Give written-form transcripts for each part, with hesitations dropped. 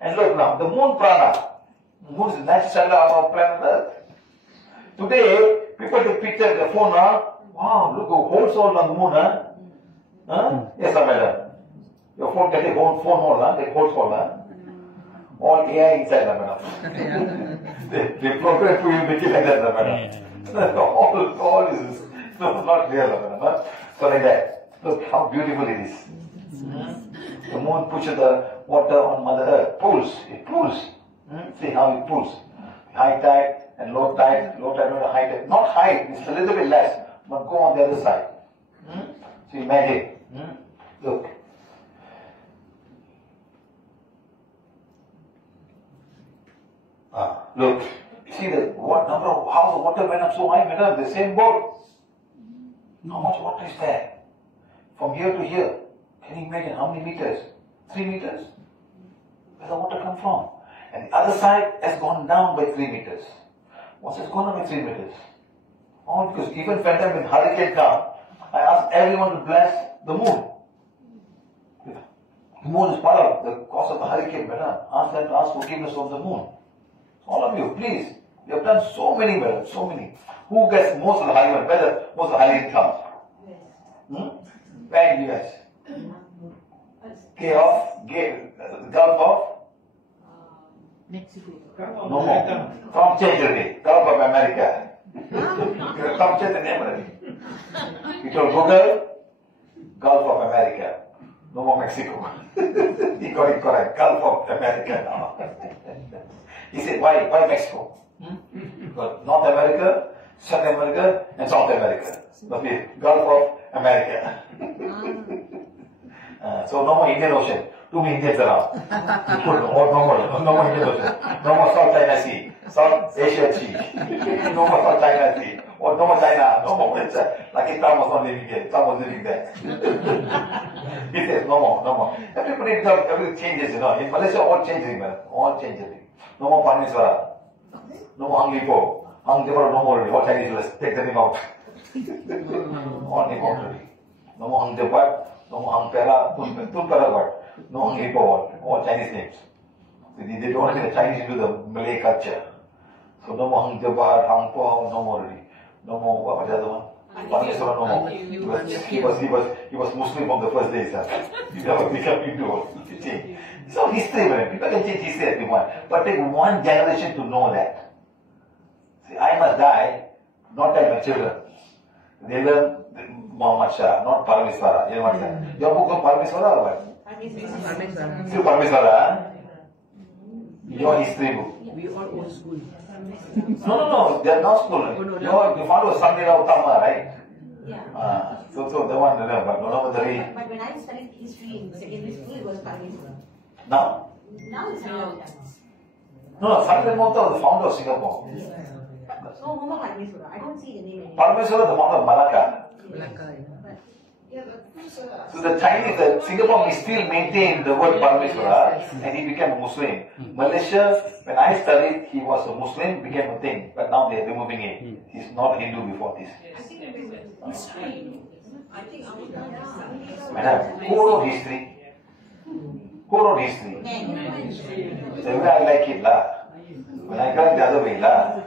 And look now, the moon prana. Moon is the natural of our planet Earth. Today, people take picture of the phone, wow, look, whole soul on the moon, Yes, madam. Your phone can take phone hole, take whole soul, all AI inside, madam. They program to you make it like that, madam. All is not real, madam. So like that. Look how beautiful it is. The moon pushes the water on Mother Earth. Pulls. It pulls. See how it pulls. High tide and low tide. Low tide, not high tide. Not high, it's a little bit less. But go on the other side. So imagine. Look. Look. See what number of, how the water went up so high, madam? The same boat. How much water is there? From here to here. Can you imagine how many meters? 3 meters? Where the water come from? And the other side has gone down by 3 meters. What's it gone up by 3 meters? All because even when hurricane come, I ask everyone to bless the moon. The moon is part of the cause of the hurricane, madam. Ask them to ask forgiveness of the moon. All of you, please. You have done so many, madam, so many. Who gets most of the hurricane? Where most of the hurricane comes? Where in the US? Gulf of Mexico. No more. From Chile, Gulf of America. Come check the name already. You told Google, Gulf of America. No more Mexico. He got it correct. Gulf of America now. He said, why Mexico? Because North America, South America, and South America. Must be Gulf of America. So no more Indian Ocean. Too many Indians around. No more Indian Ocean. No more South China Sea. South Asia Sea. No more South China Sea. Or no more China. No more China. Lucky Tom was not living there. Tom was living there. He says, no more. Everything changes, In Malaysia, all changing, man. All changing. No more Parameswara. No more Hang Lipo. Hang Lipo, no more already. All Chinese will take the name out. All name out already. No more Hang Debat. No more Hang Pera. Tun Pera what? No Hang Lipo, all Chinese names. So they don't want the Chinese into the Malay culture. So no more Hang Debat, Hang Po, no more already. No more, what was the other one? Parameswara, no more. He was Muslim from the first day, sir. He never became Hindu. He changed. It's all history, man. People can change history if they want. But take one generation to know that. See, I must die, not tell my children. They learn Muhammad Shah, not Parameswara. You know what I'm saying? Your book of Parameswara or what? Still Parameswara? Your history book. We are old school. No, they are not school. Your father was Sunday Rautama, right? Yeah. So the one, but But when I studied history in secondary school, it was Parameswara. Now? Now it's Singapore. No, Sunday Rautama was the founder of Singapore. So, Homo Parameswara. I don't see the name anymore. Parameswara, the founder of Malacca. Malacca. So the Chinese, Singapore still maintained the word Parameswara and he became a Muslim. Malaysia, when I studied, he was a Muslim, became a thing, but now they are removing it. He's not a Hindu before this. Madam, who wrote history? Who wrote history? The way I like it, lah. When I got the other way, lah.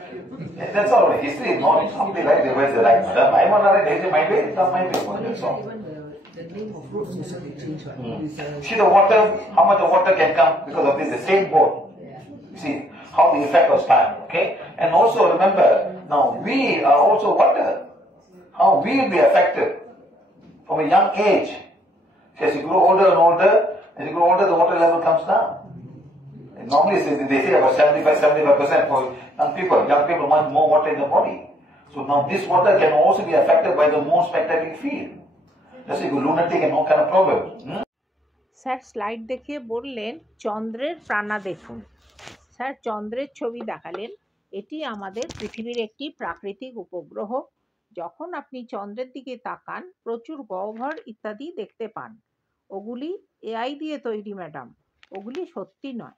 That's all. History is not something right, the way is the right. Madam, I want to write history my way, it's not my way. That's all. The name of roads also will change. See the water, how much of water can come because of this, the same boat. You see how the effect of time, okay? And also remember, now we are also water. How we will be affected from a young age. See, as you grow older and older, the water level comes down. And normally they say about 75% for young people. Young people want more water in the body. So now this water can also be affected by the moon's magnetic field. That's a lunatic and no kind of problem. Sir slide দেখে বললেন চন্দ্রের প্রাণা দেখুন। স্যার চন্দ্রের ছবি দেখালেন। এটি আমাদের পৃথিবীর একটি প্রাকৃতিক উপগ্রহ। যখন আপনি চন্দ্রের দিকে তাকান প্রচুর গহ্বর ইত্যাদি দেখতে পান। ওগুলি এআই দিয়ে তৈরি ম্যাডাম, ওগুলি সত্যি নয়।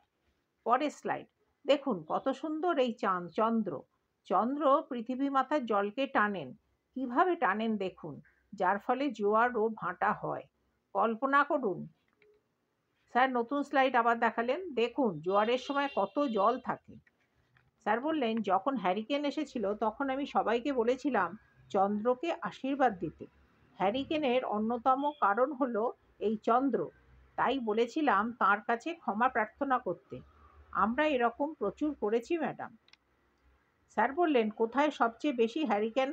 পরের স্লাইড দেখুন কত সুন্দর এই চন্দ্র। চন্দ্র পৃথিবী মাথার জলকে টানেন। কিভাবে টানেন দেখুন, যার ফলে জোয়ার ও ভাঁটা হয়। কল্পনা করুন স্যার নতুন স্লাইড আবার দেখালেন, দেখুন জোয়ারের সময় কত জল থাকে। স্যার বললেন, যখন হ্যারিকেন এসেছিল তখন আমি সবাইকে বলেছিলাম চন্দ্রকে আশীর্বাদ দিতে। হ্যারিকেনের অন্যতম কারণ হলো এই চন্দ্র, তাই বলেছিলাম তার কাছে ক্ষমা প্রার্থনা করতে। আমরা এরকম প্রচুর করেছি ম্যাডাম। স্যার বললেন, কোথায় সবচেয়ে বেশি হ্যারিকেন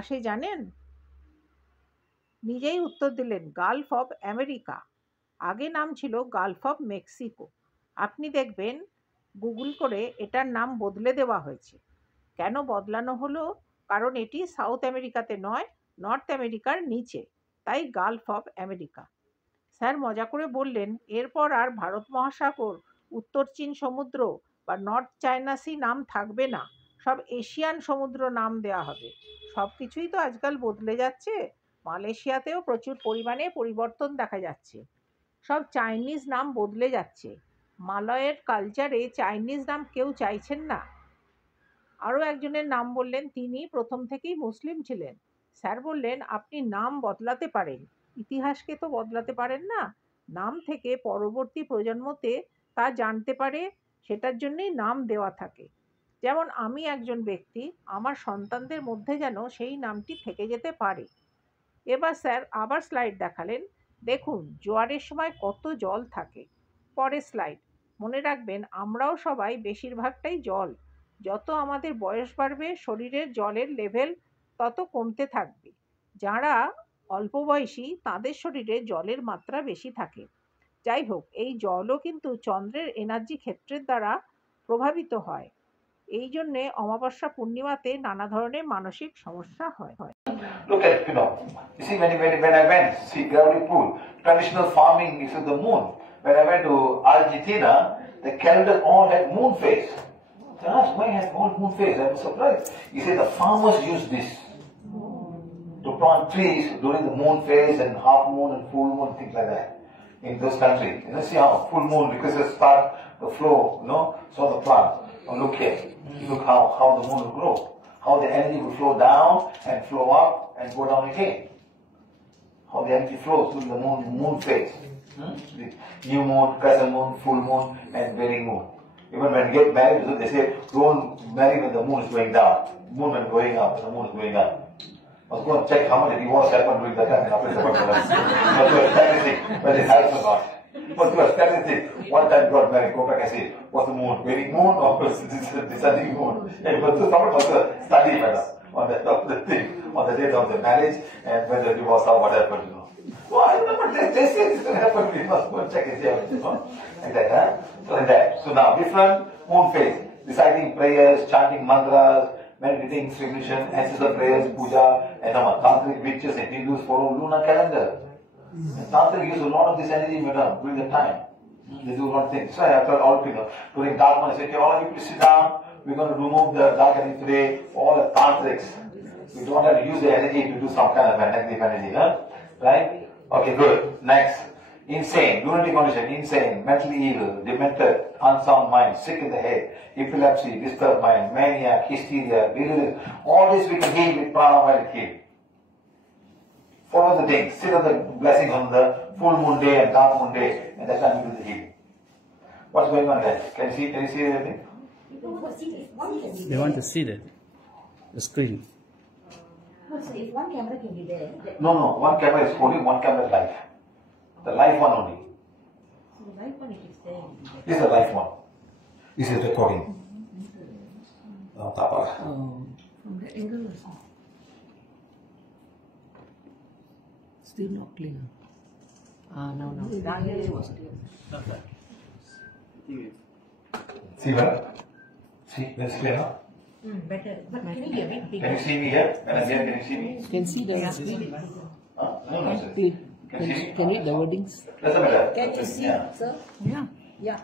আসে জানেন? নিজেই উত্তর দিলেন, গালফ অফ আমেরিকা। আগে নাম ছিল গালফ অফ মেক্সিকো। আপনি দেখবেন গুগল করে এটার নাম বদলে দেওয়া হয়েছে। কেন বদলানো হলো? কারণ এটি সাউথ আমেরিকাতে নয়, নর্থ আমেরিকার নিচে, তাই গালফ অফ আমেরিকা। স্যার মজা করে বললেন, এরপর আর ভারত মহাসাগর, উত্তর চীন সমুদ্র বা নর্থ চায়না সি নাম থাকবে না, সব এশিয়ান সমুদ্র নাম দেওয়া হবে। সব কিছুই তো আজকাল বদলে যাচ্ছে। মালয়েশিয়াতেও প্রচুর পরিমাণে পরিবর্তন দেখা যাচ্ছে। সব চাইনিজ নাম বদলে যাচ্ছে। মালয়ের কালচারে চাইনিজ নাম কেউ চাইছেন না। আরও একজনের নাম বললেন, তিনি প্রথম থেকেই মুসলিম ছিলেন। স্যার বললেন, আপনি নাম বদলাতে পারেন, ইতিহাসকে তো বদলাতে পারেন না। নাম থেকে পরবর্তী প্রজন্মতে তা জানতে পারে, সেটার জন্যই নাম দেওয়া থাকে। যেমন আমি একজন ব্যক্তি, আমার সন্তানদের মধ্যে যেন সেই নামটি থেকে যেতে পারে। এবার স্যার আবার স্লাইড দেখালেন, দেখুন জোয়ারের সময় কত জল থাকে। পরের স্লাইড। মনে রাখবেন, আমরাও সবাই বেশিরভাগটাই জল। যত আমাদের বয়স বাড়বে শরীরের জলের লেভেল তত কমতে থাকবে। যারা অল্প বয়সী তাদের শরীরে জলের মাত্রা বেশি থাকে। যাই হোক, এই জলও কিন্তু চন্দ্রের এনার্জি ক্ষেত্রের দ্বারা প্রভাবিত হয়। এই জন্যে অমাবস্যা পূর্ণিমাতে নানা ধরনের মানসিক সমস্যা হয়। Look at, you see when I went, see gravity pool, traditional farming is with the moon. When I went to Argentina, the calendars all had moon phase. I asked, why has all moon phase? I was surprised. He said the farmers use this to plant trees during the moon phase and half moon and full moon, things like that. In those countries, see how full moon, because it start the flow, so the plant. Now look here, look how the moon will grow, how the energy will flow down and flow up and go down again. How the energy flows through the moon phase. The new moon, crescent moon, full moon, and waning moon. Even when you get married, they say don't marry when the moon is going down. Moon when going up, when the moon is going up. I was going to check how much divorce happened during that time. But you are statistic, whether it helps or not. But you are statistic. One time got married, go back and say, was the moon waning moon or descending moon? And it was a study, madam, on the thing, on the date of the marriage and when the divorce or what happened, Well, I remember they say this will happen. We must go and check it here, like that, huh? So like that. So now, different moon phase, reciting prayers, chanting mantras, meditating, submission, ancestor prayers, puja, and tantric witches and Hindus follow lunar calendar. And tantric use a lot of this energy, madam, during the time. They do a lot of things. So I told all people, during dark month, I said, okay, all of you please sit down. We're going to remove the dark energy today, all the tantrics. We don't have to use the energy to do some kind of negative energy, right? Okay, good. Next. Insane, lunatic condition, insane, mentally ill, demented, unsound mind, sick in the head, epilepsy, disturbed mind, maniac, hysteria, delirium. All this we can heal with prana heal. Follow the things. Sit on the blessing on the full moon day and dark moon day, and that's time we do the healing. What's going on there? Can you see anything? They want to see the screen. No, so if one camera can be there, No, one camera is holding, one camera is live. The live one only. so the right one it is there. This is the live one. This is recording. From the angle also. Still not clear. No. That area was clear. See, madam? See, that's clear now? Better. But can you be a bit bigger? Can you see me here? When I'm here, can you see me? Can see the Really? No, sir. Can you the wordings? Doesn't matter. Can you see, Yeah. sir? Yeah. Yeah.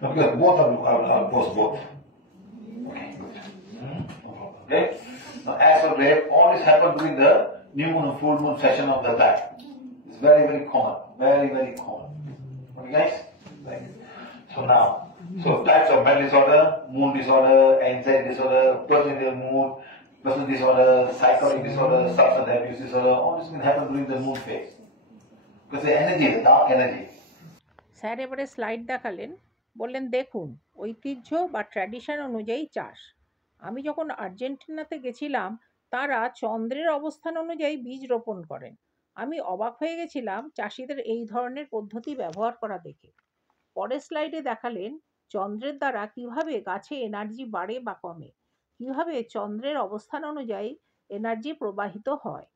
No, because both are post both. Okay? Now, as of rape, all this happened during the new moon and full moon session of the time. It's very, very common. Very, very common. Okay, guys? Right. So now, types of mental disorder, moon disorder, anxiety disorder, personality mood, personal disorder, psychotic disorder, substance abuse disorder, all this can happen during the moon phase. Because the energy, the dark energy. Sir এবারে স্লাইড দেখালেন, বললেন দেখুন ঐতিহ্য বা ট্র্যাডিশন অনুযায়ী চাষ। আমি যখন আর্জেন্টিনাতে গেছিলাম তারা চন্দ্রের অবস্থান অনুযায়ী বীজ রোপণ করেন। আমি অবাক হয়ে গেছিলাম চাষিদের এই ধরনের পদ্ধতি ব্যবহার করা দেখে। পরের স্লাইডে দেখালেন চন্দ্রের দ্বারা কিভাবে গাছে এনার্জি বাড়ে বা কমে, কিভাবে চন্দ্রের অবস্থান অনুযায়ী এনার্জি প্রবাহিত হয়।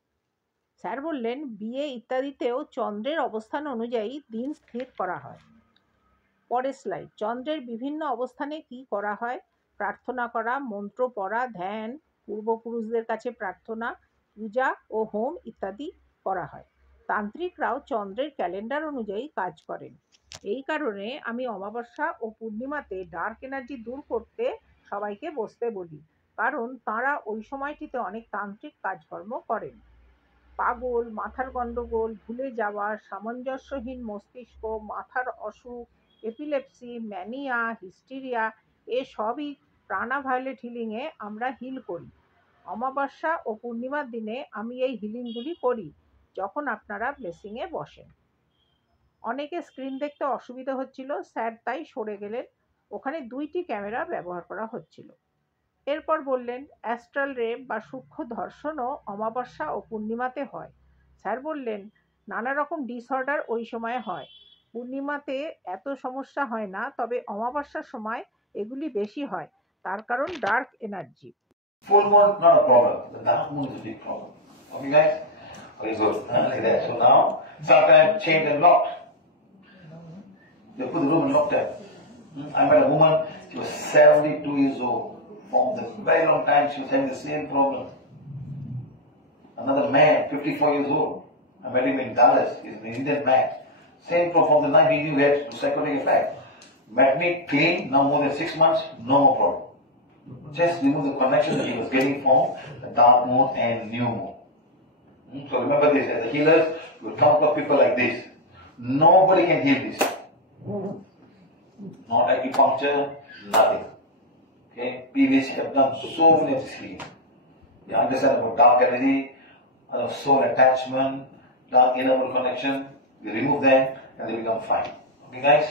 স্যার বললেন বিয়ে ইত্যাদিতেও চন্দ্রের অবস্থান অনুযায়ী দিন স্থির করা হয়। পরের স্লাইড, চন্দ্রের বিভিন্ন অবস্থানে কি করা হয়? প্রার্থনা করা, মন্ত্র পড়া, ধ্যান, পূর্বপুরুষদের কাছে প্রার্থনা, পূজা ও হোম ইত্যাদি করা হয়। তান্ত্রিকরাও চন্দ্রের ক্যালেন্ডার অনুযায়ী কাজ করেন। এই কারণে আমি অমাবস্যা ও পূর্ণিমাতে ডার্ক এনার্জি দূর করতে সবাইকে বসতে বলি, কারণ তাঁরা ওই সময়টিতে অনেক তান্ত্রিক কাজকর্ম করেন। পাগল, মাথার গণ্ডগোল, ভুলে যাওয়া, সামঞ্জস্যহীন মস্তিষ্ক, মাথার অসুখ, এপিলেপসি, ম্যানিয়া, হিস্টেরিয়া এসবই প্রাণাভায়োলেট হিলিংয়ে আমরা হিল করি। অমাবস্যা ও পূর্ণিমার দিনে আমি এই হিলিংগুলি করি যখন আপনারা ব্লেসিংয়ে বসেন। অনেকে স্ক্রিন দেখতে অসুবিধা হচ্ছিল, স্যার তাই সরে গেলেন। ওখানে 2টি ক্যামেরা ব্যবহার করা হচ্ছিল। এরপর বললেন অ্যাস্ট্রাল রেপ বা সূক্ষ্ম ধর্ষণও অমাবস্যা ও পূর্ণিমাতে হয়। স্যার বললেন নানা রকম ডিসঅর্ডার ওই সময় হয়। পূর্ণিমাতে এত সমস্যা হয় না, তবে অমাবস্যার সময় এগুলি বেশি হয়, তার কারণ dark energy. Full moon, not a problem. The dark moon is a big problem. Okay, guys? Okay, good. Like that. So now, sometimes chained and locked. They put the room and locked her. I met a woman, she was 72 years old. From the very long time, she was having the same problem. Another man, 54 years old. I met him in Dallas. He's an Indian man. Same problem. From the night he knew he had psychotic effect. Met me clean, now more than 6 months, no more problem. Just remove the connection that he was getting from the dark moon and new moon. So remember this, as a healers, we will come across people like this. Nobody can heal this. Not acupuncture, nothing. Okay, PVC have done so many of this healing. You understand about dark energy, soul attachment, dark inner world connection. We remove them and they become fine. Okay, guys?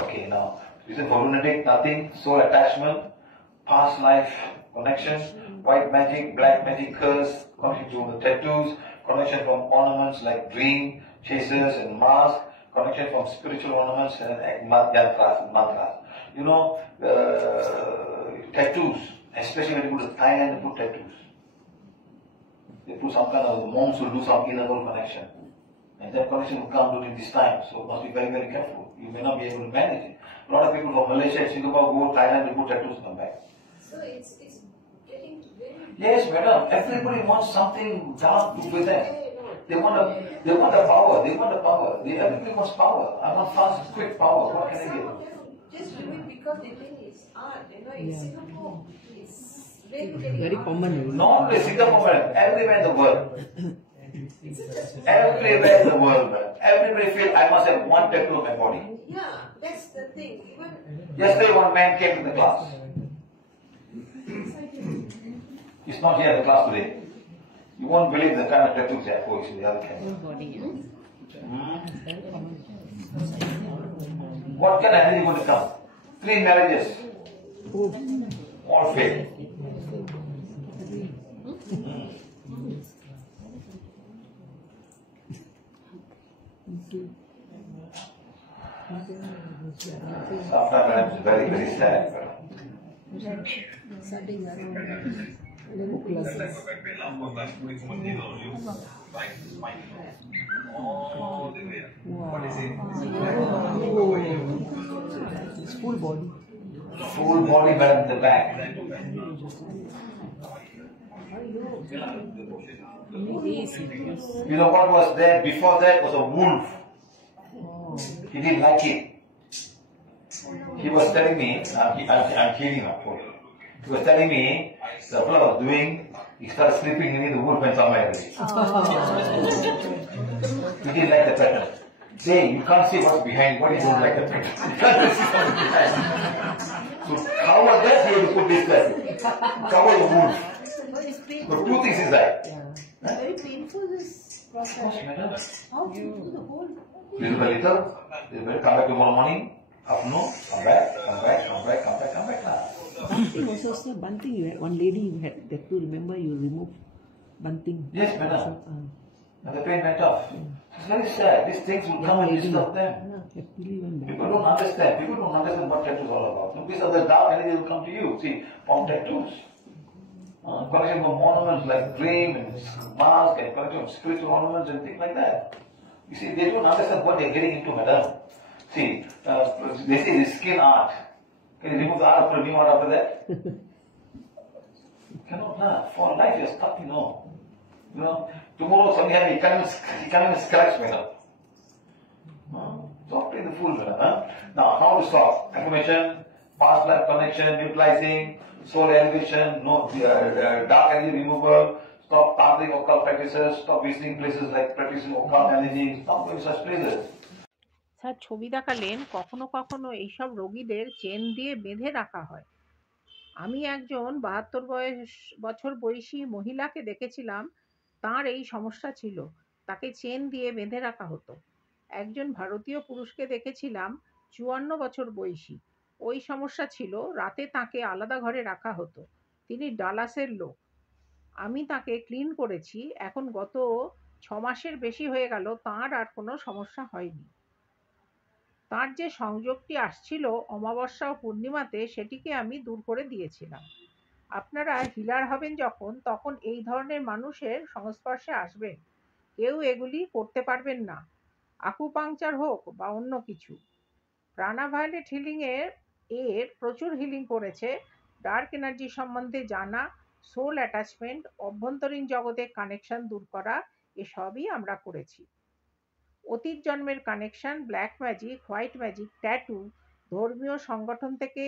Okay, now reason for lunatic, nothing. Soul attachment, past life connection, white magic, black magic, curse, connection to the tattoos, connection from ornaments like dream chasers and masks, connection from spiritual ornaments and mantras. You know, tattoos, especially when you go to Thailand, they put tattoos. They put some kind of, monks will do some inner world connection. And that connection will come during this time, so must be very, very careful. You may not be able to manage it. A lot of people from Malaysia, Singapore, go to Thailand, they put tattoos and come back. So it's getting very... Yes, madam. Everybody wants something dark to with them. They want the power. They want the power. Everybody wants power. I want fast, quick power. What can I Some get? of them just do it because they think it's art. You know, in Singapore, it's very common. Not only Singapore, madam. Everywhere in the world. Everywhere in the world, madam. Everybody feel I must have one tattoo on my body. Yeah, that's the thing. Even Yesterday, one man came to the class. He's not here in the class today. You won't believe the kind of tattoos they have for the other camera. What kind of energy going to come? 3 marriages. All failed. Sometimes it's very, very sad. Full body. Full body but at the back. You know what was there before that was a wolf. He didn't like it. He was telling me, I'm healing up for you. He was telling me, the fellow was doing, he started sleeping in the wolf went somewhere. He didn't like the pattern. Say, you can't see what's behind, what is like the pattern. You can't see what's behind. So cover that, he had to put this guy. Cover the wolf. side. Yeah. Very painful this process. How do you do the whole? Little by little, come back tomorrow morning, afternoon, come back, come back, come back, come back, come back now. Bunting also, sir. Bunting, you had one lady you had that to remember you removed bunting. Yes, madam. And the pain went off. It's very sad. These things will come and disturb them. Happily went back. People don't understand. People don't understand what tattoos are all about. These are the dark energy will come to you. See, from tattoos. Collection of ornaments like dream and mask and collection of spiritual ornaments and things like that. You see, they don't understand what they're getting into, madam. See, they say the skin art. Can you remove the art, put a new art after that? Cannot, for life you're stuck, you know. Tomorrow something you can't even scratch, madam. Stop playing the fool, madam. Now, how to stop? Affirmation, past life connection, neutralizing, soul elevation, no dark energy removal, stop tantric occult practices, stop visiting places like practicing occult energy, stop going to such places. Sir ছবি দেখালেন কখনো কখনো এইসব রোগীদের চেন দিয়ে বেঁধে রাখা হয়। আমি একজন 72 বছর বয়সী মহিলাকে দেখেছিলাম, তার এই সমস্যা ছিল, তাকে চেন দিয়ে বেঁধে রাখা হতো। একজন ভারতীয় পুরুষকে দেখেছিলাম 54 বছর বয়সী, ওই সমস্যা ছিল, রাতে তাকে আলাদা ঘরে রাখা হতো। তিনি ডালাসের লোক। আমি তাকে ক্লিন করেছি, এখন গত 6 মাসের বেশি হয়ে গেল, তার আর কোনো সমস্যা হয়নি। তার যে সংযোগটি আসছিল অমাবস্যা ও পূর্ণিমাতে, সেটিকে আমি দূর করে দিয়েছিলাম। আপনারা হিলার হবেন যখন, তখন এই ধরনের মানুষের সংস্পর্শে আসবেন। কেউ এগুলি করতে পারবেন না, আকুপাংচার হোক বা অন্য কিছু। প্রাণাভায়োলেট হিলিং এর প্রচুর হিলিং করেছে। ডার্ক এনার্জি সম্বন্ধে জানা, সোল অ্যাটাচমেন্ট, অভ্যন্তরীণ জগতে কানেকশন দূর করা, এসবই আমরা করেছি। অতীত জন্মের connection, black magic, white magic, tattoo, ধর্মীয় সংগঠন থেকে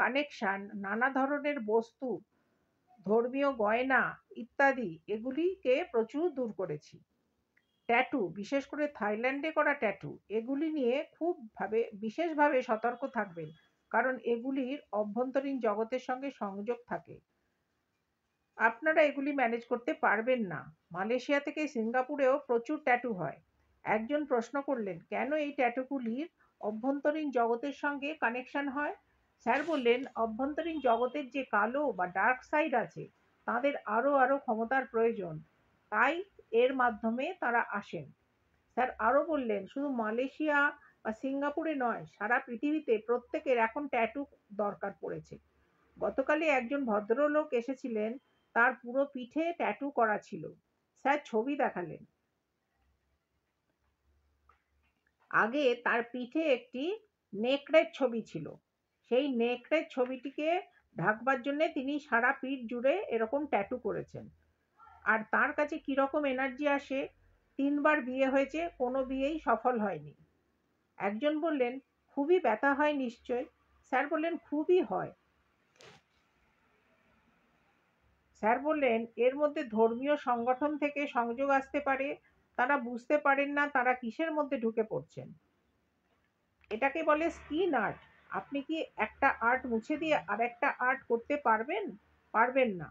কানেকশন, নানা ধরনের বস্তু, ধর্মীয় গয়না ইত্যাদি, এগুলিকে প্রচুর দূর করেছি। ট্যাটু, বিশেষ করে থাইল্যান্ডে করা ট্যাটু, এগুলি নিয়ে বিশেষভাবে সতর্ক থাকবেন, কারণ এগুলির অভ্যন্তরীণ জগতের সঙ্গে সংযোগ থাকে। আপনারা এগুলি ম্যানেজ করতে পারবেন না। মালয়েশিয়া থেকে সিঙ্গাপুরেও প্রচুর ট্যাটু হয়। একজন প্রশ্ন করলেন, কেন এই ট্যাটুগুলির অভ্যন্তরীণ জগতের সঙ্গে কানেকশন হয়? স্যার বললেন, অভ্যন্তরীণ জগতের যে কালো বা ডার্ক সাইড আছে, তাদের আরো ক্ষমতার প্রয়োজন, তাই এর মাধ্যমে তারা আসেন। স্যার আরো বললেন, শুধু মালয়েশিয়া বা সিঙ্গাপুরে নয়, সারা পৃথিবীতে প্রত্যেকের এখন ট্যাটু দরকার পড়েছে। গতকালই একজন ভদ্রলোক এসেছিলেন, তার পুরো পিঠে ট্যাটু করা ছিল। স্যার ছবি দেখালেন। আগে তার পিঠে একটি নেকড়ের ছবি ছিল। সেই নেকড়ের ছবিটিকে ঢাকবার জন্য তিনি সারা পিঠ জুড়ে এরকম ট্যাটু করেছেন। আর তার কাছে কিরকম এনার্জি আসে, 3 বার বিয়ে হয়েছে, কোনো বিয়েই সফল হয়নি। একজন বললেন, খুবই ব্যথা হয় নিশ্চয়? স্যার বললেন, খুবই হয়। স্যার বললেন, এর মধ্যে ধর্মীয় সংগঠন থেকে সংযোগ আসতে পারে, তারা বুঝতে পারেন না তারা কিসের মধ্যে ঢুকে পড়ছেন। এটাকে বলে স্কিন আর্ট। আপনি কি একটা আর্ট মুছে দিয়ে আরেকটা আর্ট করতে পারবেন? পারবেন না।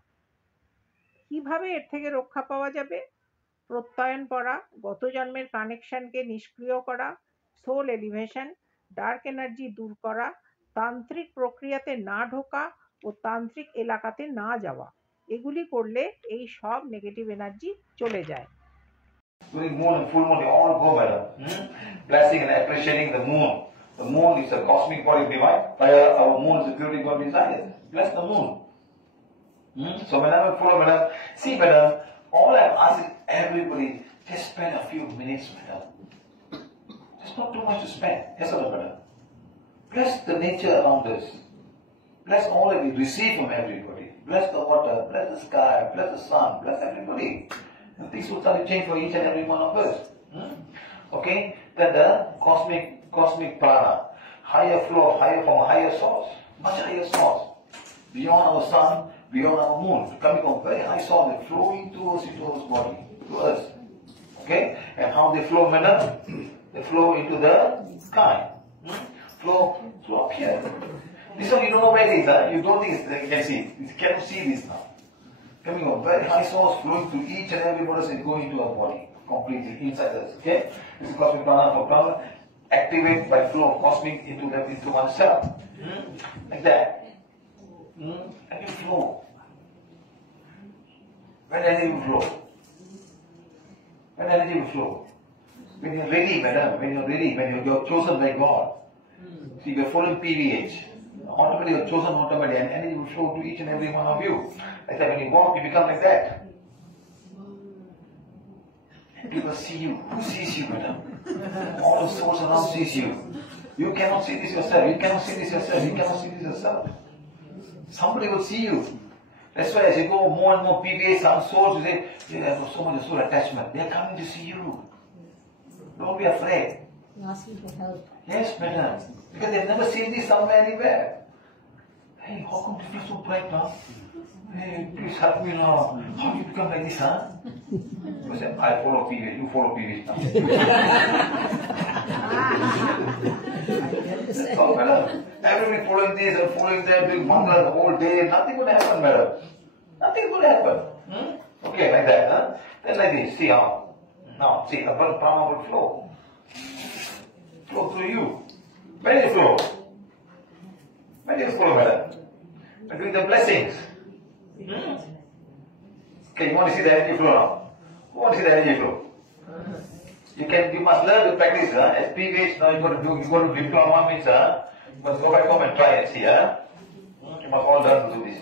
কিভাবে এর থেকে রক্ষা পাওয়া যাবে? প্রত্যয়ন পড়া, গত জন্মের কানেকশনকে নিষ্ক্রিয় করা, সোল এলিভেশন, ডার্ক এনার্জি দূর করা, তান্ত্রিক প্রক্রিয়াতে না ঢোকা ও তান্ত্রিক এলাকাতে না যাওয়া, এগুলি করলে এই সব নেগেটিভ এনার্জি চলে যায়। During moon and full moon, they all go, madam. Blessing and appreciating the moon. The moon is a cosmic body divine. Our moon is a purity God desires. Bless the moon. So, madam, follow, madam. See, madam, all I'm asking everybody, just spend a few minutes, madam. Just not too much to spend. Yes or no, madam? Bless the nature around us. Bless all that we receive from everybody. Bless the water, bless the sky, bless the sun, bless everybody. And things will start to change for each and every one of us. Okay? Then the cosmic prana, higher flow, from a higher source, much higher source, beyond our sun, beyond our moon, coming from very high source and flowing towards His body, to us. Okay? And how they flow, madam? They flow into the sky. Flow up here. This one you don't know where it is. You don't think you can see. You cannot see this now. Coming on, very high source flowing through each and every body is going into our body completely inside us. Okay, this is cosmic prana for prana. Activate by flow of cosmic into oneself. Like that. And you flow. When energy will flow. When energy will flow. When you're ready, madam, when you're chosen by God. See, we're following PVH. Automatically you're chosen automatically and energy will flow to each and every one of you. Like that, when you walk, you become like that. And people see you. Who sees you, madam? All the souls around sees you. You cannot see this yourself. You cannot see this yourself. You cannot see this yourself. Somebody will see you. That's why as you go more and more PVA, some souls, you say, they have so much soul attachment. They are coming to see you. Don't be afraid. Asking for help. Yes, madam. Because they've never seen this somewhere anywhere. Hey, how come you feel so bright now? Hey, please help me now. How do you become like this, huh? You say, I follow PVA, you follow PVA now. Oh, madam. Everybody following this and following that, doing mantra the whole day. Nothing would happen, madam. Nothing would happen. Okay, like that, huh? Then like this, see how? Now, see, the prana will flow. Flow through you. When it flow? When it flow, madam? We're doing the blessings. Okay, you want to see the energy flow now? Who wants to see the energy flow? You must learn to practice, huh? As PVH now you go to diploma means, you must go back home and try and see, huh? You must all learn to do this.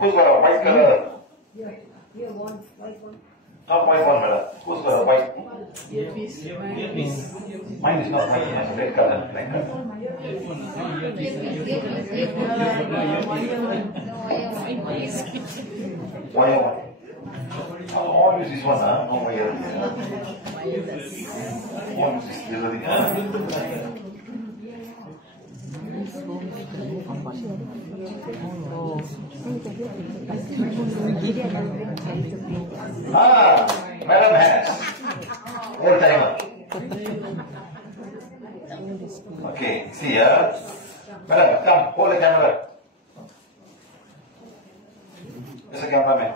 Who's got a white color? Yeah, one, white one. Not white one, madam. Who's got a white? Mine is not white, it has a red color, like that. Wire one. All use this one, huh? No wire. All use this little thing, huh? Madam has. Old timer. Okay, see here. Madam, come, hold the camera. There's a cameraman.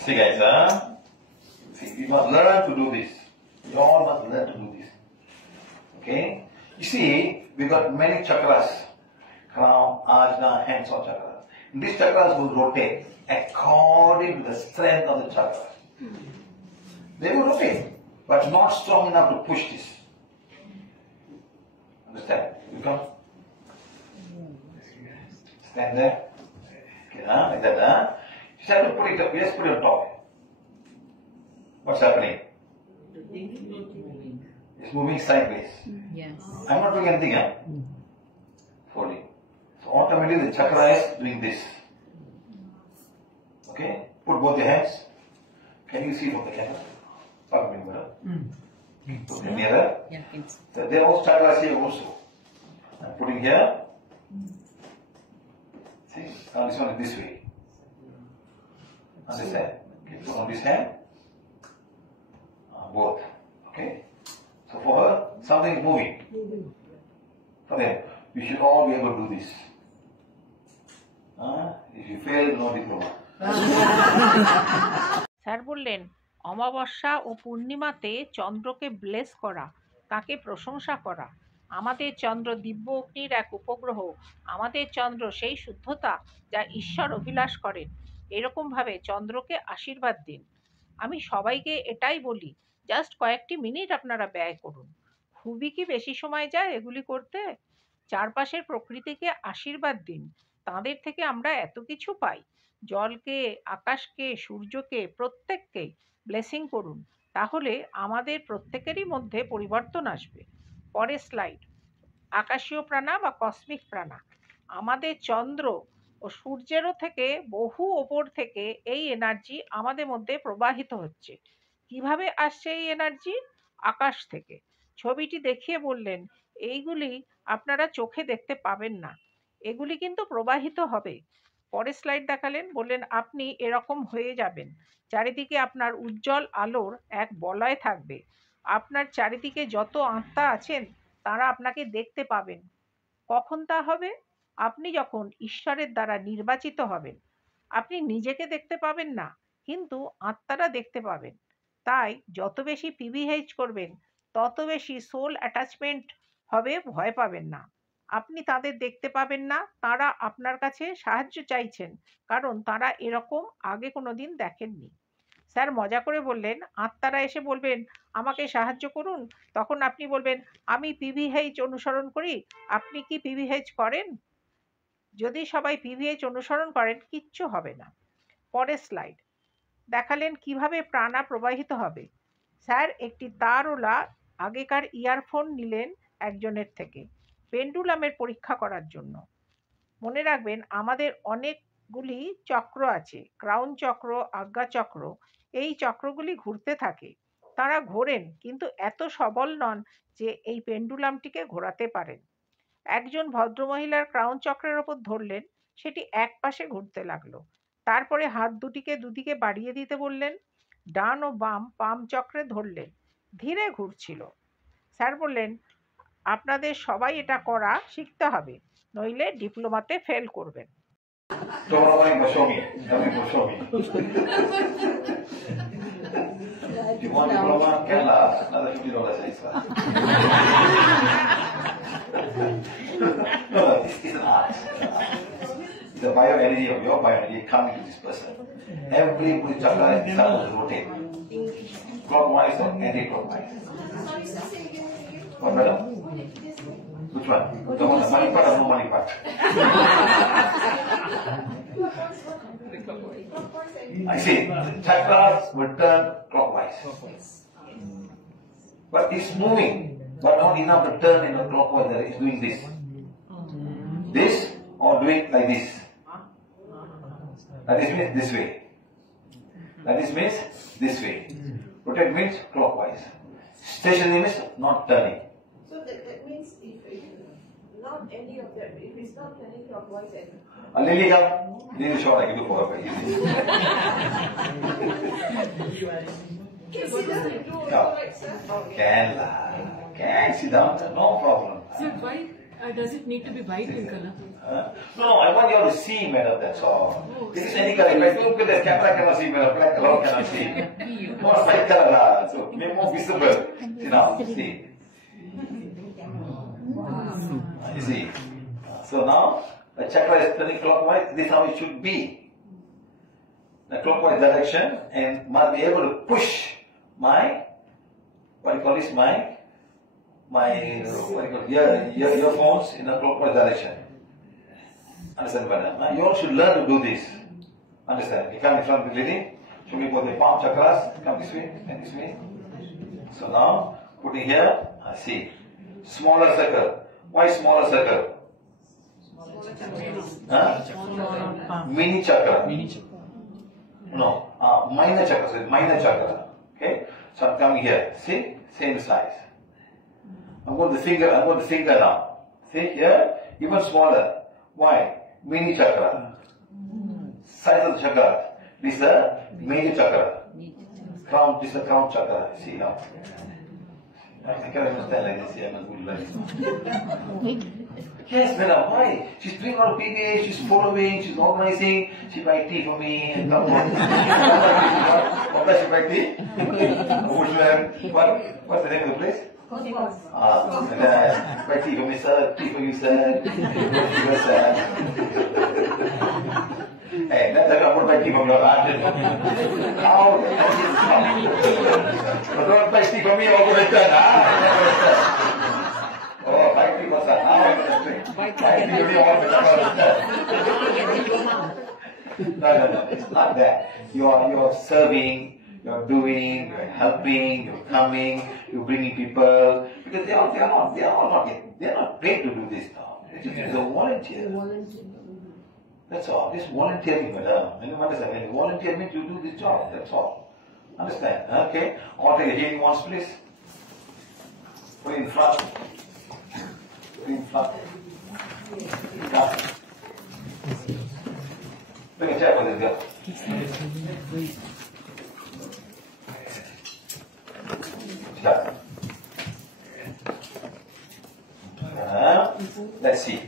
See guys, huh? See, you must learn to do this. You all must learn to do this. Okay? You see, we got many chakras. Crown, ajna, hands on chakras. These chakras will rotate according to the strength of the chakra. They will rotate, but not strong enough to push this. Understand? You come. Stand there. Okay, like that, huh? You just have to put it up. Just put it on top. What's happening? It's moving sideways. Yes. I'm not doing anything, huh? Folding. So automatically the chakra is doing this. Okay? Put both your hands. Can you see from the camera? Put me mirror. Put it nearer. Yeah, So there are also chakras here also. I'm putting here. See? Now this one is this way. Understand? Okay, put on this hand. Both. Okay? So for her, something is moving. For them, you should all be able to do this. If you fail, no diploma. Sir বললেন অমাবস্যা ও পূর্ণিমাতে চন্দ্রকে ব্লেস করা, তাকে প্রশংসা করা। আমাদের চন্দ্র দিব্য অগ্নির এক উপগ্রহ। আমাদের চন্দ্র সেই শুদ্ধতা যা ঈশ্বর অভিলাষ করেন। এরকমভাবে চন্দ্রকে আশীর্বাদ দিন। আমি সবাইকে এটাই বলি, জাস্ট কয়েকটি মিনিট আপনারা ব্যয় করুন। খুবই কি বেশি সময় যায় এগুলি করতে? চারপাশের প্রকৃতিকে আশীর্বাদ দিন, তাদের থেকে আমরা এত কিছু পাই। জলকে, আকাশকে, সূর্যকে, প্রত্যেককে ব্লেসিং করুন, তাহলে আমাদের প্রত্যেকেরই মধ্যে পরিবর্তন আসবে। পরের স্লাইড। আকাশীয় প্রাণা বা কসমিক প্রাণা। আমাদের চন্দ্র ও সূর্যেরও থেকে বহু ওপর থেকে এই এনার্জি আমাদের মধ্যে প্রবাহিত হচ্ছে। কিভাবে আসছে এই এনার্জি? আকাশ থেকে। ছবিটি দেখিয়ে বললেন, এইগুলি আপনারা চোখে দেখতে পাবেন না, এগুলি কিন্তু প্রবাহিত হবে। পরের স্লাইড দেখালেন, বললেন আপনি এরকম হয়ে যাবেন, চারিদিকে আপনার উজ্জ্বল আলোর এক বলয় থাকবে, আপনার চারিদিকে যত আত্মা আছেন তারা আপনাকে দেখতে পাবেন। কখন তা হবে? আপনি যখন ঈশ্বরের দ্বারা নির্বাচিত হবেন। আপনি নিজেকে দেখতে পাবেন না, কিন্তু আত্মারা দেখতে পাবেন। তাই যত বেশি পিভিএইচ করবেন তত বেশি সোল অ্যাটাচমেন্ট হবে, ভয় পাবেন না। আপনি তাদের দেখতে পাবেন না, তারা আপনার কাছে সাহায্য চাইছেন, কারণ তারা এরকম আগে কোনোদিন দেখেননি। স্যার মজা করে বললেন, আত্মারা এসে বলবেন আমাকে সাহায্য করুন, তখন আপনি বলবেন আমি পিভিএইচ অনুসরণ করি। আপনি কি পিভিএইচ করেন? যদি সবাই পিভিএইচ অনুসরণ করেন কিচ্ছু হবে না। পরের স্লাইড দেখালেন কিভাবে প্রাণা প্রবাহিত হবে। স্যার একটি তারওয়ালা আগেকার ইয়ারফোন নিলেন একজনের থেকে পেন্ডুলামের পরীক্ষা করার জন্য। মনে রাখবেন আমাদের অনেকগুলি চক্র আছে, ক্রাউন চক্র, আজ্ঞা চক্র। এই চক্রগুলি ঘুরতে থাকে, তারা ঘোরেন কিন্তু এত সবল নন যে এই পেন্ডুলামটিকে ঘোরাতে পারেন। একজন ভদ্রমহিলার ক্রাউন চক্রের ওপর ধরলেন, সেটি এক পাশে ঘুরতে লাগলো। তারপরে হাত দুটিকে দুদিকে বাড়িয়ে দিতে বললেন, ডান ও বাম পাম চক্রে ধরলেন, ধীরে ঘুরছিল। স্যার বললেন আপনাদের সবাই এটা করা শিখতে হবে, নইলে ডিপ্লোমাতে ফেল করবেন। You want diploma? Kerala, another $50 extra. No, this is an art. The bioenergy of your bioenergy coming to this person. Every chakra in the sun will rotate. Clockwise or anti-clockwise. What, madam? Which one? The one, the money part or no money part? I see. Chakras will turn clockwise. But it's moving, but not enough to turn in a clockwise. It's doing this. This or doing like this. That is means this way. That is means this way. Rotate means clockwise. Stationary means not turning. So that means if not any of that, if it's not turning clockwise and Lily, come. Lily, show I give you for easy. can sit down and do No. right, sir? Can sit down, no problem. So why does it need to be white in color? No, I want you all to see, madam, that's all. This is any color. If I look at the camera, cannot see, madam. Black color cannot see. No, white color, so make more visible. See now, see. You see. So now, the chakra is turning clockwise. This is how it should be. The clockwise direction, and must be able to push my, what you call this, my what you call earphones in a clockwise direction. Understand, madam? You all should learn to do this. Understand? You come in front of the lady, show me both the palm chakras, come this way, and this way. So now, putting here, I see. Smaller circle. Why smaller circle? Mini chakra. No, minor chakra. So minor chakra. Okay. So I'm coming here. See, same size. I'm going to the finger now. See here, even smaller. Why? Mini chakra. Size of the chakra. This is a major chakra. Crown. This is a crown chakra. See now. I can understand like this. I'm a good like this. Yes, madam, why? She's doing all PBA, she's following, she's organizing, she buy tea for me and come on. What does she buy tea? Woodland. What's the name of the place? Buy tea for me, sir, tea for you, sir. Yes, sir. Hey, that's not buy tea from your heart. How? Don't buy tea for me, I'll go return. Oh, 50%. No, it's not that. You're serving, you're doing, you're helping, you're coming, you're bringing people. Because they are not paid to do this now. It's a volunteer. That's all. It's volunteering, madam. You understand? When you volunteer means you do this job. That's all. Understand? Okay. All take a hearing once, please. Put in front. In front. Bring a chair for this girl. Start. Let's see.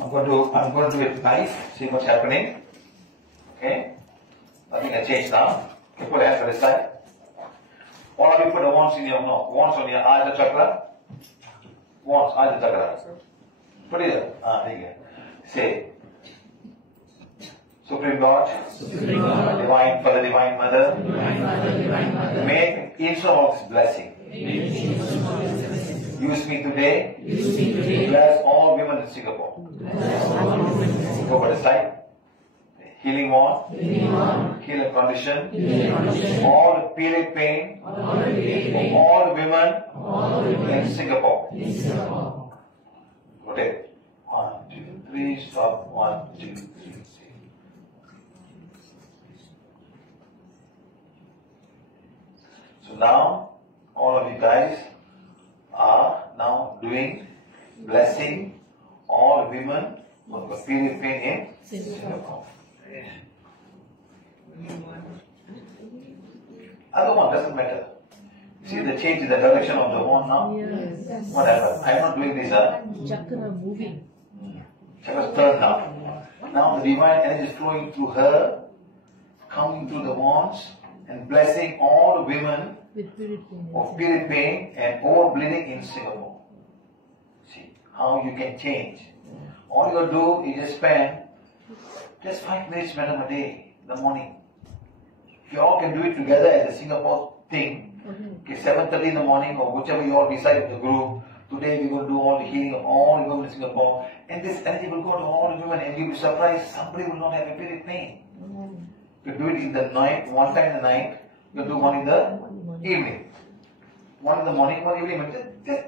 I'm going to do it live, see what's happening. Okay? Nothing can change now. Okay, put your hands to the side. All of you put the wands in your mouth. Wands on your Ajna chakra. Wands, Ajna chakra. Put it there. There you go. Say, Supreme God, Divine Father, Divine Mother, make use of this blessing. Use me today. Bless all women in Singapore. Go by the side. Healing wand, healing condition, all the period pain, all the women in Singapore. Rotate. 1, 2, 3, stop. 1, 2, 3. So now, all of you guys are now doing blessing all women who have period pain in Singapore. Other one doesn't matter. See the change in the direction of the wand now? Yes. Whatever. I'm not doing this. Chakra moving. Chakra's turn now. Now the divine energy is flowing through her, coming through the wands, and blessing all the women With period pain. of period pain and over-bleeding in Singapore. See how you can change. All you do is just spend just 5 minutes, madam, a day in the morning. If you all can do it together as a Singapore thing, okay, 7:30 in the morning or whichever you all decide with the group, today we will do all the healing of all the women in Singapore, and this energy will go to all the women, and you'll be surprised somebody will not have a period pain. You do it in the night, one time in the night, you'll do one in the evening. One in the morning, one evening, but just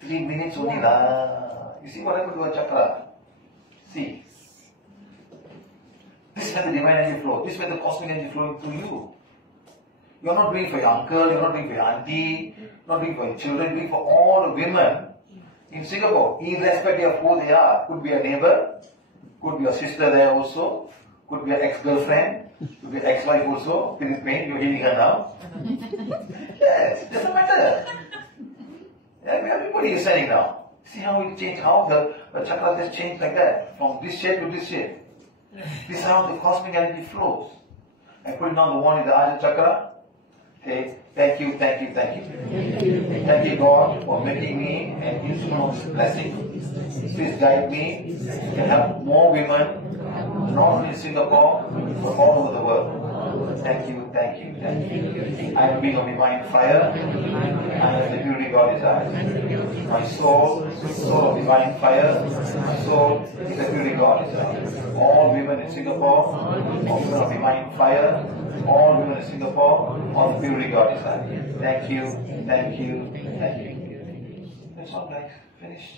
3 minutes only lah. You see what happened to a chakra? See. This is where the divine energy flows. This is where the cosmic energy flowing through you. You're not doing it for your uncle, you're not doing it for your auntie, not doing it for your children, you're doing it for all the women in Singapore, irrespective of who they are. Could be a neighbor, could be a sister there also, could be an ex-girlfriend, could be an ex-wife also. Feel pain, you're healing her now. Yes, it doesn't matter. Everybody is saying now. See how it changed, how the chakras just changed like that, from this shape to this shape. This is how the cosmic energy flows. I put it on the one in the Ajna chakra. Say, thank you, thank you, thank you. Thank you, God, for making me an instrument of this blessing. Please guide me and help more women, not only in Singapore, but all over the world. Thank you, thank you, thank you. I am being on divine fire. I am the purity God desires. My soul of divine fire. My soul is the purity God desires. All women in Singapore, all women of divine fire. All women in Singapore, all the purity God desires. Thank you, thank you, thank you. That's all, guys. Finished.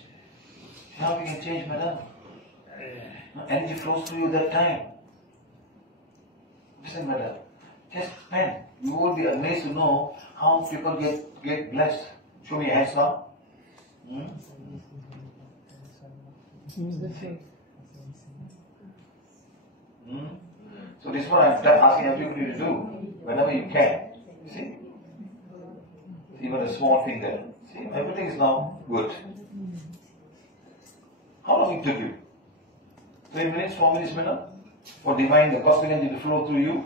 Now we can change, madam. Energy flows through you that time. Listen, madam. Just pen. You will be amazed to know how people get blessed. Show me your hands now. So this is what I'm asking everybody to do whenever you can. You see? Even a small finger. See, everything is now good. How long it took you? 3 minutes, 4 minutes, madam? For divine, the cosmic energy to flow through you.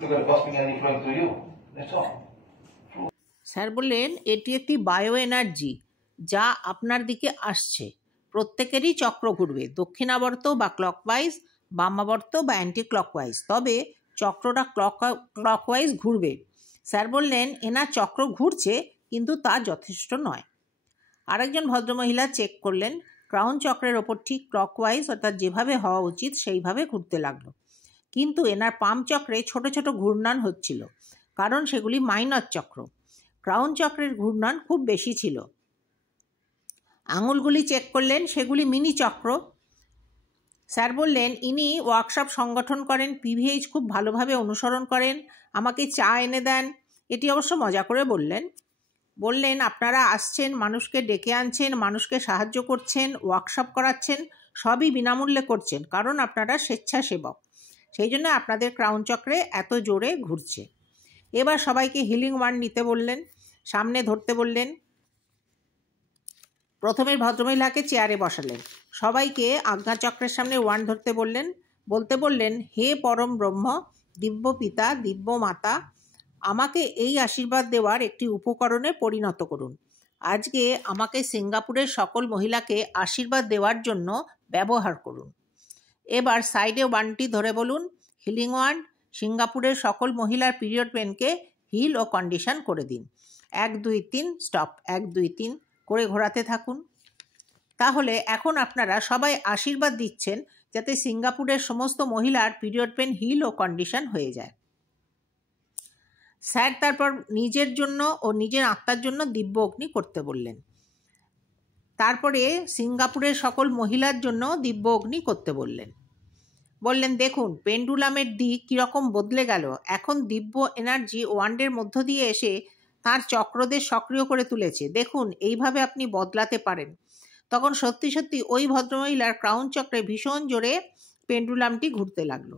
Look at the cosmic energy flowing through you. That's all. Sir বললেন এটি একটি bio energy যা আপনার দিকে আসছে। প্রত্যেকেরই চক্র ঘুরবে, দক্ষিণাবর্ত বা ক্লকওয়াইজ, বামাবর্ত বা অ্যান্টি ক্লকওয়াইজ, তবে চক্রটা ক্লকওয়াইজ ঘুরবে। স্যার বললেন এনার চক্র ঘুরছে কিন্তু তা যথেষ্ট নয়। আরেকজন ভদ্রমহিলা চেক করলেন, ক্রাউন চক্রের ওপর ঠিক ক্লকওয়াইজ অর্থাৎ যেভাবে হওয়া উচিত সেইভাবে ঘুরতে লাগলো, কিন্তু এনার পাম চক্রে ছোট ছোট ঘূর্ণন হচ্ছিল, কারণ সেগুলি মাইনর চক্র। ক্রাউন চক্রের ঘূর্ণন খুব বেশি ছিল। আঙুলগুলি চেক করলেন, সেগুলি মিনি চক্র। স্যার বললেন ইনি ওয়ার্কশপ সংগঠন করেন, পিভিএইচ খুব ভালোভাবে অনুসরণ করেন, আমাকে চা এনে দেন। এটি অবশ্য মজা করে বললেন আপনারা আসছেন, মানুষকে ডেকে আনছেন, মানুষকে সাহায্য করছেন, ওয়ার্কশপ করাচ্ছেন, সবই বিনামূল্যে করছেন, কারণ আপনারা স্বেচ্ছাসেবক। সেই জন্য আপনাদের ক্রাউন চক্রে এত জোরে ঘুরছে। এবার সবাইকে হিলিং ওয়ান্ড নিতে বললেন, সামনে ধরতে বললেন। প্রথমে ভদ্রমহিলাকে চেয়ারে বসালেন, সবাইকে আজ্ঞাচক্রের সামনে ওয়ান্ড ধরতে বললেন, বলতে বললেন, হে পরম ব্রহ্ম, দিব্য পিতা, দিব্য মাতা, আমাকে এই আশীর্বাদ দেওয়ার একটি উপকরণে পরিণত করুন। আজকে আমাকে সিঙ্গাপুরের সকল মহিলাকে আশীর্বাদ দেওয়ার জন্য ব্যবহার করুন। এবার সাইডে ওয়ানটি ধরে বলুন, হিলিং ওয়ান্ড, সিঙ্গাপুরের সকল মহিলার পিরিয়ড পেনকে হিল ও কন্ডিশন করে দিন। 1 2 3 স্টপ, 1 2 3 করে ঘোরাতে থাকুন। তাহলে এখন আপনারা সবাই আশীর্বাদ দিচ্ছেন যাতে সিঙ্গাপুরের সমস্ত মহিলার পিরিয়ড পেন হিল ও কন্ডিশন হয়ে যায়। স্যার তারপর নিজের জন্য ও নিজের আত্মার জন্য দিব্য অগ্নি করতে বললেন। তারপরে সিঙ্গাপুরের সকল মহিলার জন্য দিব্য অগ্নি করতে বললেন। বললেন, দেখুন পেন্ডুলামের দিক কীরকম বদলে গেল। এখন দিব্য এনার্জি ওয়ান্ডের মধ্য দিয়ে এসে তার চক্রদের সক্রিয় করে তুলেছে। দেখুন এইভাবে আপনি বদলাতে পারেন। তখন সত্যি সত্যি ওই ভদ্রমহিলার ক্রাউন চক্রে ভীষণ জোরে পেন্ডুলামটি ঘুরতে লাগলো।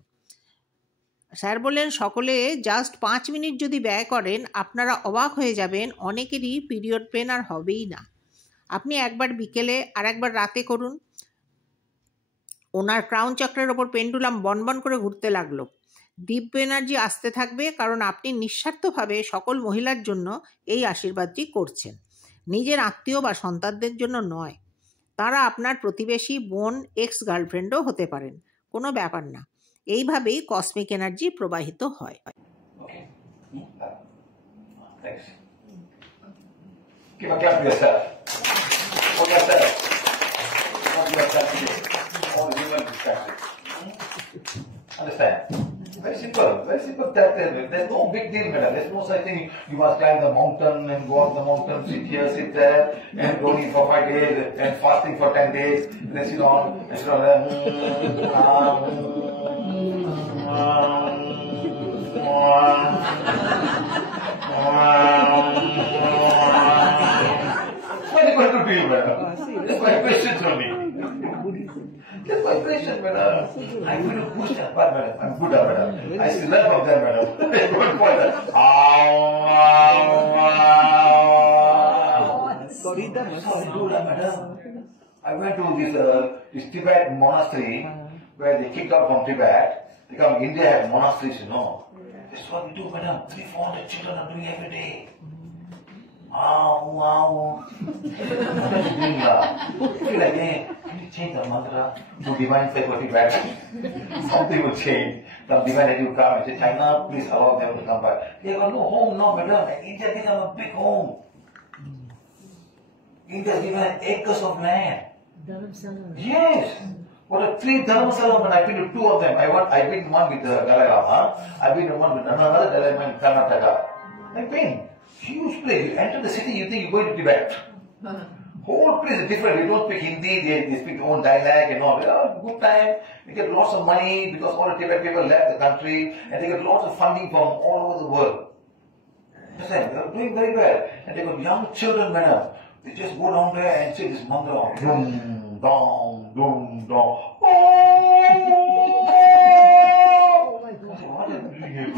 স্যার বললেন, সকলে জাস্ট 5 মিনিট যদি ব্যয় করেন আপনারা অবাক হয়ে যাবেন, অনেকেরই পিরিয়ড পেন আর হবেই না। আপনি একবার বিকেলে আর একবার রাতে করুন। ওনার ক্রাউন চক্রের ওপর পেন্ডুলাম বনবন করে ঘুরতে লাগলো। দিব্য এনার্জি আসতে থাকবে, কারণ আপনি নিঃস্বার্থভাবে সকল মহিলার জন্য এই আশীর্বাদটি করছেন, নিজের আত্মীয় বা সন্তানদের জন্য নয়। তারা আপনার প্রতিবেশী, বোন, এক্স গার্লফ্রেন্ডও হতে পারেন, কোনো ব্যাপার না। এইভাবেই কসমিক এনার্জি প্রবাহিত হয়। Give a clap to yourself. For yourself. For yourself. All human distraction. Understand? Very simple. Very simple. There's no big deal, madam. There's no such thing. You must climb the mountain and go up the mountain, sit here, sit there, and don't eat for 5 days, and fasting for 10 days, and then sit on, and sit on there. What are you going to do, madam? That's my question for me. That's my question, madam. I'm going to push that part, madam. I'm good at madam. I still learn from them, madam. Good point. Sorry, do that, madam. I went to this Tibet monastery where they kicked out from Tibet. They come, India has monasteries, you know. That's what we do, madam. 300-400 children are doing every day. Wow. Feel like, hey, can you change the mantra to divine faculty back? Something will change. The divine energy will come and say, China, please allow them to come back. They got no home, no, madam. Like India become a big home. India is given acres of land. Yes. What a 3 Dharmasalam, and I've been to 2 of them. I've been one with the Dalai Lama. I've been one with another Dalai Lama in Karnataka. I've been. Huge place. You enter the city, you think you're going to Tibet. Whole place is different. They don't speak Hindi, they speak their own dialect and all. Good time. They get lots of money because all the Tibet people left the country, and they get lots of funding from all over the world. Listen, they're doing very well. And they got young children, madam. They just go down there and say this mantra. Dum, dong, dum, dong. Oh my God. What are you doing here?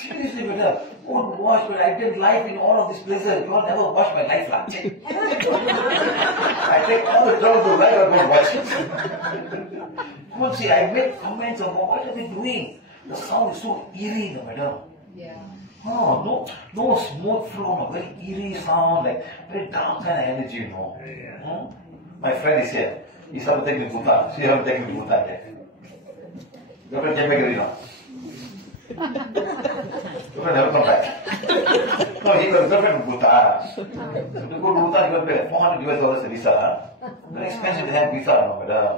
Seriously, madam. Oh, watch, but I did life in all of these places. You all never watch my life, lah. I take all the trouble to life, I don't watch it. Come on, see, I make comments about what are they doing. The sound is so eerie, no, madam. Yeah. Oh, no smooth flow, no, very eerie sound, like very dark kind of energy, you know. My friend is here. He's have to take me to Bhutan. She have to take me to Bhutan. Dr. Jemegiri, no. Girlfriend never come back. No, he got a girlfriend in Bhutan. So to go to Bhutan, you got to pay $400 visa. Very expensive to have visa, no, madam.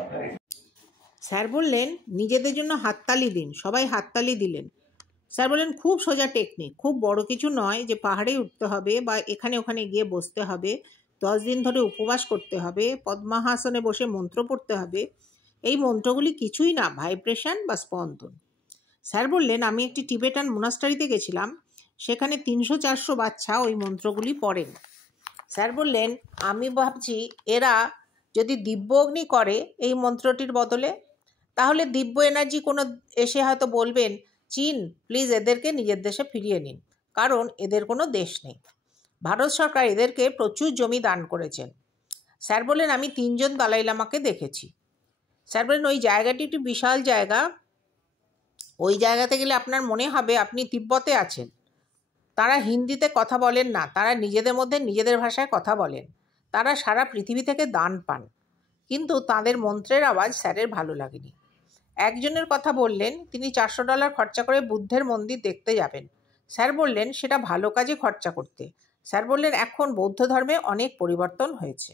Sir বললেন, নিজেদের জন্য হাততালি দিন। সবাই হাততালি দিলেন। স্যার বললেন, খুব সোজা টেকনিক, খুব বড় কিছু নয় যে পাহাড়ে উঠতে হবে বা এখানে ওখানে গিয়ে বসতে হবে, 10 দিন ধরে উপবাস করতে হবে, পদ্মাসনে বসে মন্ত্র পড়তে হবে। এই মন্ত্রগুলি কিছুই না, ভাইব্রেশন বা স্পন্দন। স্যার বললেন, আমি একটি টিবেটান মোনাস্টারিতে গেছিলাম, সেখানে 300-400 বাচ্চা ওই মন্ত্রগুলি পড়েন। স্যার বললেন, আমি ভাবছি এরা যদি দিব্য অগ্নি করে এই মন্ত্রটির বদলে, তাহলে দিব্য এনার্জি কোনো এসে হয়তো বলবেন, চীন প্লিজ এদেরকে নিজের দেশে ফিরিয়ে নিন, কারণ এদের কোনো দেশ নেই। ভারত সরকার এদেরকে প্রচুর জমি দান করেছেন। স্যার বললেন, আমি 3 জন দালাই লামাকে দেখেছি। স্যার বললেন, ওই জায়গাটি একটি বিশাল জায়গা, ওই জায়গাতে গেলে আপনার মনে হবে আপনি তিব্বতে আছেন। তারা হিন্দিতে কথা বলেন না, তারা নিজেদের মধ্যে নিজেদের ভাষায় কথা বলেন। তারা সারা পৃথিবী থেকে দান পান, কিন্তু তাদের মন্ত্রের আওয়াজ স্যারের ভালো লাগেনি। একজনের কথা বললেন, তিনি $400 খরচা করে বুদ্ধের মন্দির দেখতে যাবেন। স্যার বললেন, সেটা ভালো কাজে খরচা করতে। স্যার বললেন, এখন বৌদ্ধ ধর্মে অনেক পরিবর্তন হয়েছে।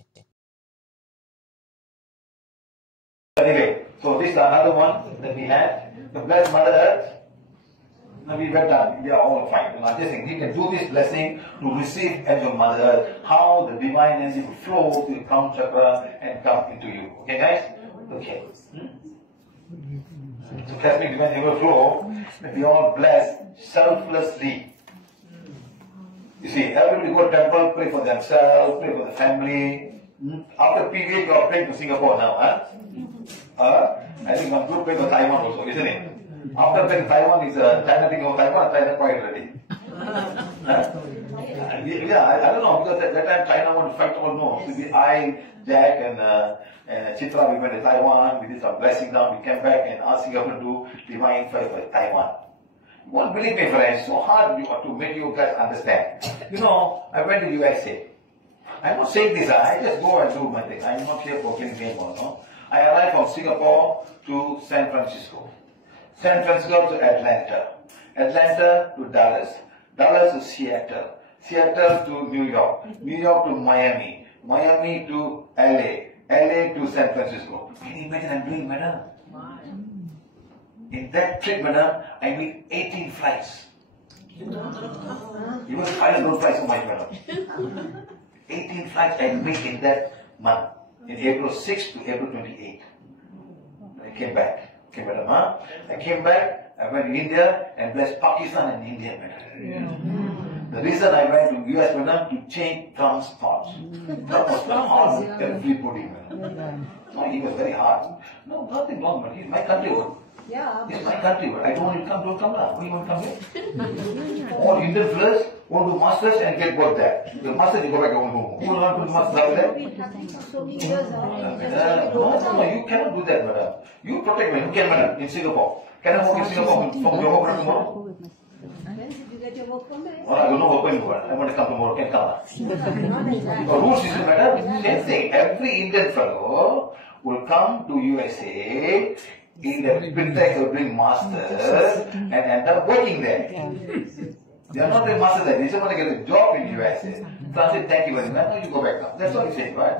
Anyway, so this is another one that we have. The blessed Mother Earth. Now we read that, we are all fine. Now just think, we can do this blessing to receive as your Mother Earth, how the divine energy will flow to the crown chakra and come into you. Okay guys? Okay. So cosmic divine energy will flow, and we all bless selflessly. You see, everybody go to temple, pray for themselves, pray for the family. After PVH, you are praying to Singapore now, huh? I think one group praying for Taiwan also, isn't it? After praying Taiwan is China thinking of Taiwan, China quite ready. Yeah, I don't know, because at that time China wanted to fight all no. So I, Jack and Chitra, we went to Taiwan, we did some blessing down, we came back and asked Singapore to do divine fight for Taiwan. You won't believe me, friends, so hard to make you guys understand. You know, I went to USA. I'm not saying this, I just go and do my thing. I'm not here for playing game or no. I arrived from Singapore to San Francisco. San Francisco to Atlanta. Atlanta to Dallas. Dallas to Seattle. Seattle to New York. New York to Miami. Miami to LA. LA to San Francisco. Can you imagine I'm doing, madam? In that trip, madam, I made 18 flights. Even I don't fly so much, madam. 18 flights I made in that month. In April 6th to April 28th. I came back. Okay, madam, huh? I came back, I went to India and blessed Pakistan and India, madam. The reason I went to US, madam, to change Trump's thoughts. Trump was hard on everybody, madam. No, he was very hard. No, nothing wrong, but he's my country. Yeah. It's my country. I don't want you to come, don't come now. Why you want to come here? All Indian fellas want to do masters and get work there. The masters, you go back home. Who will not do the masters out there? Been happening for so many years now. No, you cannot do that, madam. You protect me. You can, madam, in Singapore. Can I work in Singapore from your home tomorrow? When did you get your work permit? Well, I don't know open work. I want to come tomorrow. Can come. Not exactly. The rules is, madam, same thing. Every Indian fellow will come to USA in the pretext of doing masters and end up working there. They are not doing masters there. They just want to get a job in USA. Francis, thank you very much. Now you go back now. That's what he's saying, right?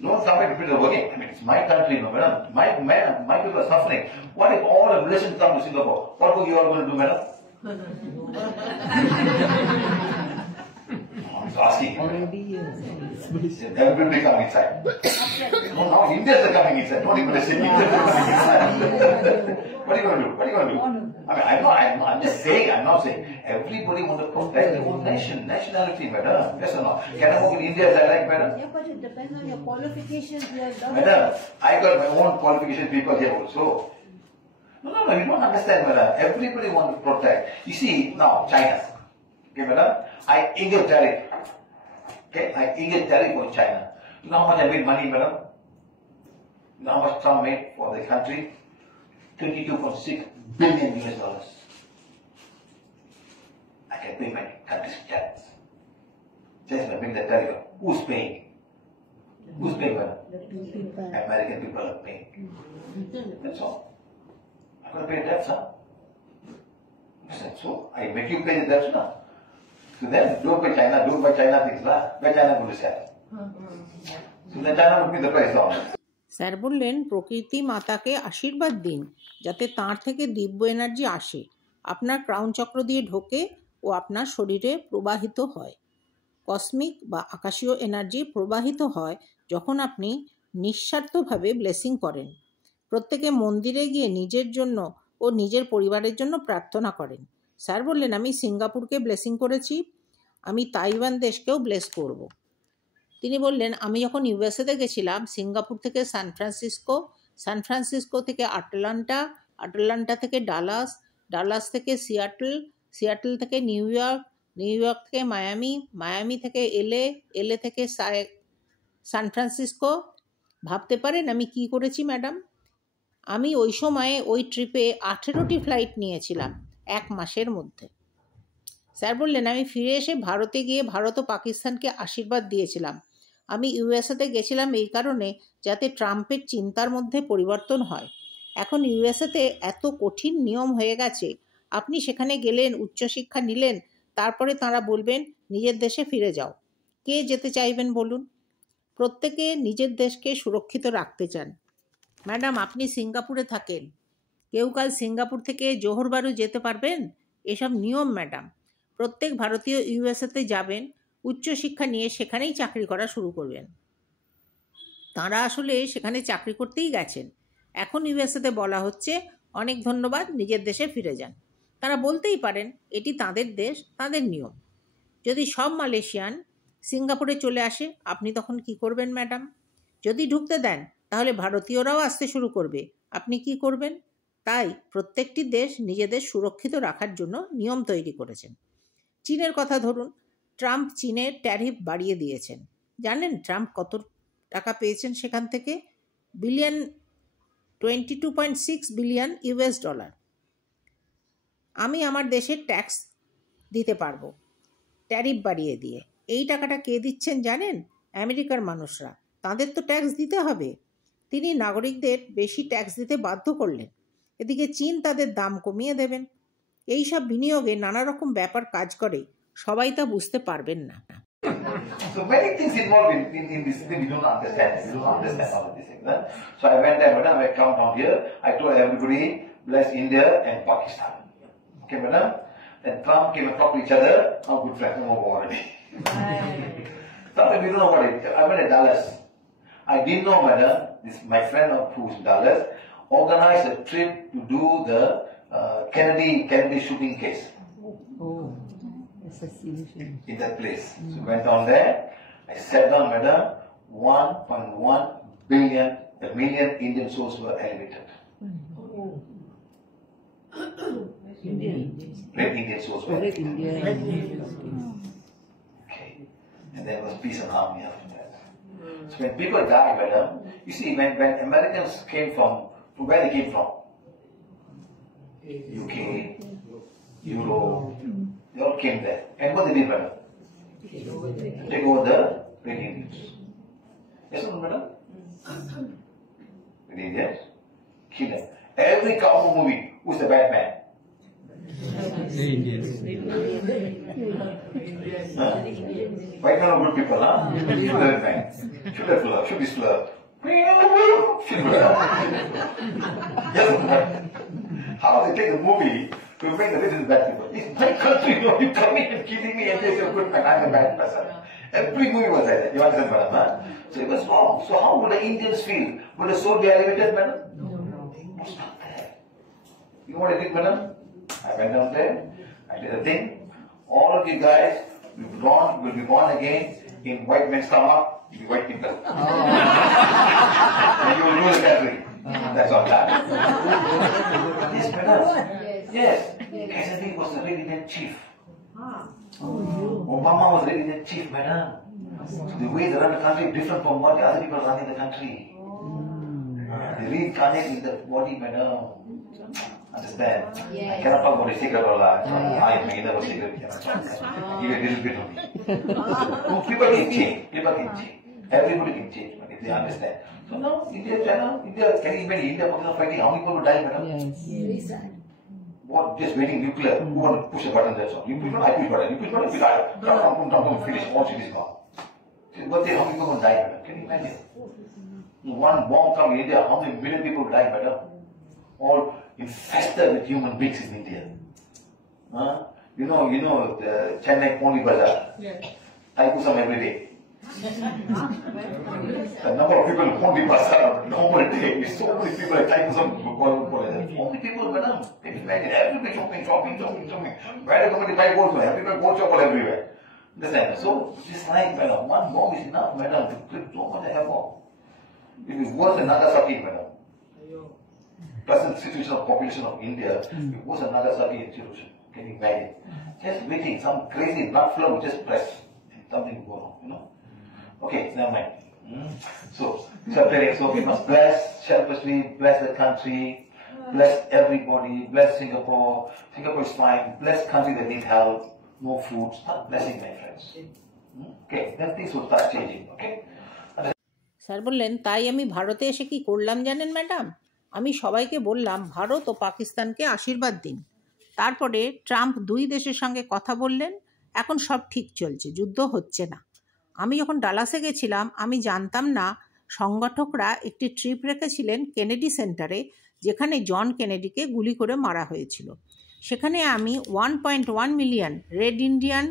Don't come back to Peter working. I mean, it's my country, no, madam. My people are suffering. What if all the relations come to Singapore? What are you all going to do, madam? I'm asking you. Everybody come inside. No, now Indians are coming inside. Don't even listen. Indians are coming inside. What are you going to do? What are you going to do? I mean, I'm just saying, I'm not saying. Everybody wants to protect their own nationality, madam. Yes or not? Can I work in India as I like, madam? Yeah, but it depends on your qualifications. You have done Madam, I got my own qualification people here also. No, you don't understand, madam. Everybody wants to protect. You see, now, China. Okay, madam? I eager tariff. Okay, I eager tariff for China. You know how much I made money, madam? You know how much Trump made for the country? $22.6 billion US. I can pay my country's tax. Just by making the tariff. Who's paying? Who's paying, madam? American people are paying. That's all. I'm going to pay debts, huh? So, I make you pay the debts now. So then, don't buy China things, lah. Where China going to sell? So then China would be the price down. Sir বললেন, প্রকৃতি মাতাকে আশীর্বাদ দিন যাতে তাঁর থেকে দিব্য এনার্জি আসে, আপনার ক্রাউন চক্র দিয়ে ঢোকে ও আপনার শরীরে প্রবাহিত হয়। কসমিক বা আকাশীয় এনার্জি প্রবাহিত হয় যখন আপনি নিঃস্বার্থভাবে ব্লেসিং করেন। প্রত্যেকে মন্দিরে গিয়ে নিজের জন্য ও নিজের পরিবারের জন্য প্রার্থনা করেন। স্যার বললেন, আমি সিঙ্গাপুরকে ব্লেসিং করেছি, আমি তাইওয়ান দেশকেও ব্লেস করব। তিনি বললেন, আমি যখন ইউএসএতে গেছিলাম, সিঙ্গাপুর থেকে সান ফ্রান্সিসকো, সান ফ্রান্সিসকো থেকে আটলান্টা, আটলান্টা থেকে ডালাস, ডালাস থেকে সিয়াটল, সিয়াটল থেকে নিউ ইয়র্ক, নিউ ইয়র্ক থেকে মায়ামি, মায়ামি থেকে এলএ, এলএ থেকে সান ফ্রান্সিসকো। ভাবতে পারেন আমি কি করেছি ম্যাডাম? আমি ওই সময়ে ওই ট্রিপে 18টি ফ্লাইট নিয়েছিলাম 1 মাসের মধ্যে। স্যার বললেন, আমি ফিরে এসে ভারতে গিয়ে ভারত ও পাকিস্তানকে আশীর্বাদ দিয়েছিলাম। আমি ইউএসএতে গেছিলাম এই কারণে যাতে ট্রাম্পের চিন্তার মধ্যে পরিবর্তন হয়। এখন ইউএসএতে এত কঠিন নিয়ম হয়ে গেছে, আপনি সেখানে গেলেন, উচ্চশিক্ষা নিলেন, তারপরে তাঁরা বলবেন নিজের দেশে ফিরে যাও। কে যেতে চাইবেন বলুন? প্রত্যেকে নিজের দেশকে সুরক্ষিত রাখতে চান। ম্যাডাম, আপনি সিঙ্গাপুরে থাকেন, কেউ কাল সিঙ্গাপুর থেকে জোহর বারু যেতে পারবেন? এসব নিয়ম ম্যাডাম। প্রত্যেক ভারতীয় ইউএসএতে যাবেন, উচ্চশিক্ষা নিয়ে সেখানেই চাকরি করা শুরু করবেন। তাঁরা আসলে সেখানে চাকরি করতেই গেছেন। এখন ইউএসএতে বলা হচ্ছে অনেক ধন্যবাদ, নিজের দেশে ফিরে যান। তারা বলতেই পারেন এটি তাদের দেশ, তাদের নিয়ম। যদি সব মালয়েশিয়ান সিঙ্গাপুরে চলে আসে, আপনি তখন কি করবেন ম্যাডাম? যদি ঢুকতে দেন তাহলে ভারতীয়রাও আসতে শুরু করবে, আপনি কি করবেন? তাই প্রত্যেকটি দেশ নিজেদের সুরক্ষিত রাখার জন্য নিয়ম তৈরি করেছেন। চীনের কথা ধরুন, ট্রাম্প চীনের ট্যারিফ বাড়িয়ে দিয়েছেন। জানেন ট্রাম্প কত টাকা পেয়েছেন সেখান থেকে? $22.6 বিলিয়ন ইউএস ডলার। আমি আমার দেশের ট্যাক্স দিতে পারবো ট্যারিফ বাড়িয়ে দিয়ে। এই টাকাটা কে দিচ্ছেন জানেন? আমেরিকার মানুষরা। তাদের তো ট্যাক্স দিতে হবে। তিনি নাগরিকদের বেশি ট্যাক্স দিতে বাধ্য করলেন। এদিকে চীন তাদের দাম কমিয়ে দেবেন। এই সব বিনিয়োগে নানা রকম ব্যাপার কাজ করে, সবাই তা বুঝতে পারবেন না। So many things involved in this thing we don't understand. We don't understand all of these things. Huh? So I went there, madam, I come down here, I told everybody, bless India and Pakistan. Okay, madam? Then Trump came and talked to each other, how good friends, no more already. Sometimes we don't know what it is. I went to Dallas. I didn't know, madam, this my friend who's in Dallas organized a trip to do the Kennedy shooting case. Oh, assassination. In that place. So I went down there, I sat down, madam, 1.1 million Indian souls were elevated. Indian. Red Indian souls were Red elevated. India. Okay. And there was peace and harmony after that. So when people die, madam, you see, when Americans came from where they came from? UK, Europe, they all came there. And what they did, madam? Take over the Red Indians. Yes or no, madam? Red Indians, kill them. Every cowboy movie, who's the bad man? Huh? White men are good people, huh? Shoot that man. Shoot that fella. Shoot this fella. Shoot fella. Yes, madam. How they take a movie to make the villains bad people? It's my country, you know, you coming and killing me and they say, good man, I'm a bad person. Every movie was like that. You understand, madam? Huh? So it was wrong. So how would the Indians feel? Would the soul be elevated, madam? It was not there. You know what I did, madam? I went down there, I did a thing. All of you guys will be born again in white men's stomach, you'll be white people. And you will rule the country. That's all that. Yes, madam. Yes. Kennedy was the Red Indian chief. Obama was Red Indian chief, madam. So the way they run the country is different from what the other people run in the country. They reincarnate in the body, madam. Understand? I cannot talk about the secret of life. I made up a secret. Give a little bit of me. People can change. People can change. Everybody can change, but if they understand. So now, India, China, India, can you imagine India, Pakistan fighting? How many people will die, madam? Yes. What? Just waiting nuclear. Who want to push a button? That's all. You push button, I push button. You push button, you die. Finish. All shit is gone. But how many people will die, madam? Can you imagine? One bomb come in India, how many million people will die, madam? All infested with human beings in India. Huh? You know the Chennai Pony Bazaar. Thaipusam every day. The number of people in Pony Bazaar normal day is so many people at Thaipusam. How many people, madam? Can you imagine? Everybody shopping. Where they come to buy gold? Everybody gold shop all everywhere. Understand? So it's like, madam, one bomb is enough, madam, to kill so much havoc. It is worse than Nagasaki, madam. Present situation of population of India, it was a Nagasaki situation. Can you imagine? Just waiting, some crazy blood flow will just press. Something will go wrong, you know. Okay, never mind. So we must bless, selflessly bless the country, bless everybody, bless Singapore. Singapore is fine. Bless country that need help, no food. Start blessing, my friends. Okay, then things will start changing. Okay. Sir বললেন, তাই আমি ভারতে এসে কি করলাম জানেন ম্যাডাম? আমি সবাইকে বললাম ভারত ও পাকিস্তানকে আশীর্বাদ দিন। তারপরে ট্রাম্প 2 দেশের সঙ্গে কথা বললেন, এখন সব ঠিক চলছে, যুদ্ধ হচ্ছে না। আমি যখন ডালাসে গেছিলাম আমি জানতাম না সংগঠকরা একটি ট্রিপ রেখেছিলেন কেনেডি সেন্টারে, যেখানে জন কেনেডিকে গুলি করে মারা হয়েছিল। সেখানে আমি 1.1 মিলিয়ন রেড ইন্ডিয়ান,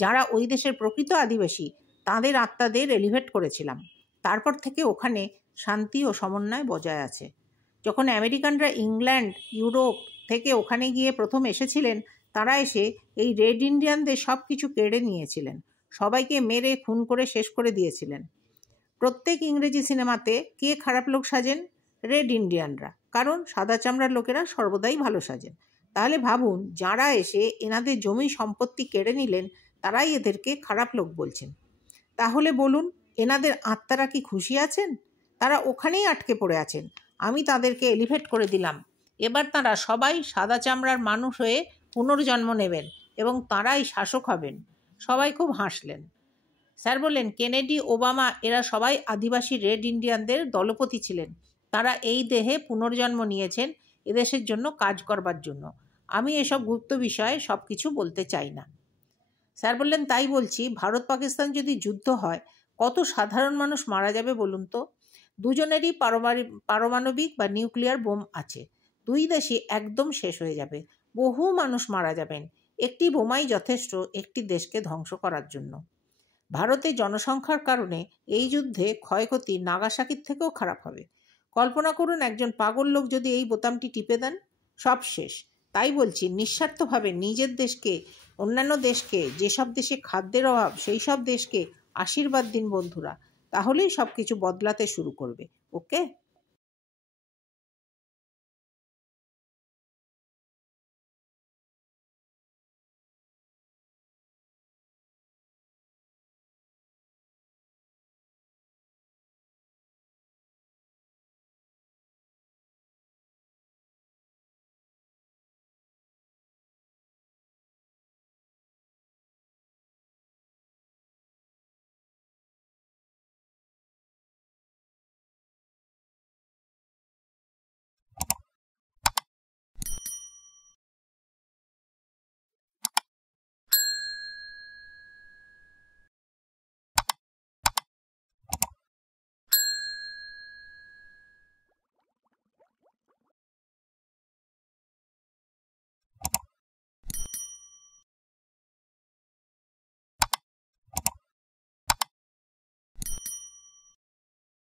যারা ওই দেশের প্রকৃত আদিবাসী, তাদের আত্মাদের এলিভেট করেছিলাম। তারপর থেকে ওখানে শান্তি ও সমন্বয় বজায় আছে। যখন আমেরিকানরা ইংল্যান্ড, ইউরোপ থেকে ওখানে গিয়ে প্রথম এসেছিলেন, তারা এসে এই রেড ইন্ডিয়ানদের সব কিছু কেড়ে নিয়েছিলেন, সবাইকে মেরে খুন করে শেষ করে দিয়েছিলেন। প্রত্যেক ইংরেজি সিনেমাতে কে খারাপ লোক সাজেন? রেড ইন্ডিয়ানরা, কারণ সাদা চামড়ার লোকেরা সর্বদাই ভালো সাজেন। তাহলে ভাবুন, যারা এসে এনাদের জমি সম্পত্তি কেড়ে নিলেন তারাই এদেরকে খারাপ লোক বলছেন। তাহলে বলুন, এনাদের আত্মারা কি খুশি আছেন? তারা ওখানেই আটকে পড়ে আছেন। আমি তাদেরকে এলিভেট করে দিলাম। এবার তারা সবাই সাদা চামড়ার মানুষ হয়ে পুনর্জন্ম নেবেন এবং তারাই শাসক হবেন। সবাই খুব হাসলেন। স্যার বললেন, কেনেডি, ওবামা এরা সবাই আদিবাসী রেড ইন্ডিয়ানদের দলপতি ছিলেন। তারা এই দেহে পুনর্জন্ম নিয়েছেন এদেশের জন্য কাজ করবার জন্য। আমি এসব গুপ্ত বিষয়ে সব কিছু বলতে চাই না। স্যার বললেন, তাই বলছি, ভারত পাকিস্তান যদি যুদ্ধ হয় কত সাধারণ মানুষ মারা যাবে বলুন তো? দুজনেরই পারমাণবিক বা নিউক্লিয়ার বোম আছে। 2 দেশই একদম শেষ হয়ে যাবে, বহু মানুষ মারা যাবেন। একটি বোমাই যথেষ্ট একটি দেশকে ধ্বংস করার জন্য। ভারতে জনসংখ্যার কারণে এই যুদ্ধে ক্ষয়ক্ষতি নাগাসাকির থেকেও খারাপ হবে। কল্পনা করুন, একজন পাগল লোক যদি এই বোতামটি টিপে দেন, সব শেষ। তাই বলছি, নিঃস্বার্থভাবে নিজের দেশকে, অন্যান্য দেশকে, যেসব দেশে খাদ্যের অভাব সেই সব দেশকে আশীর্বাদ দিন বন্ধুরা, তাহলেই সব কিছু বদলাতে শুরু করবে। ওকে।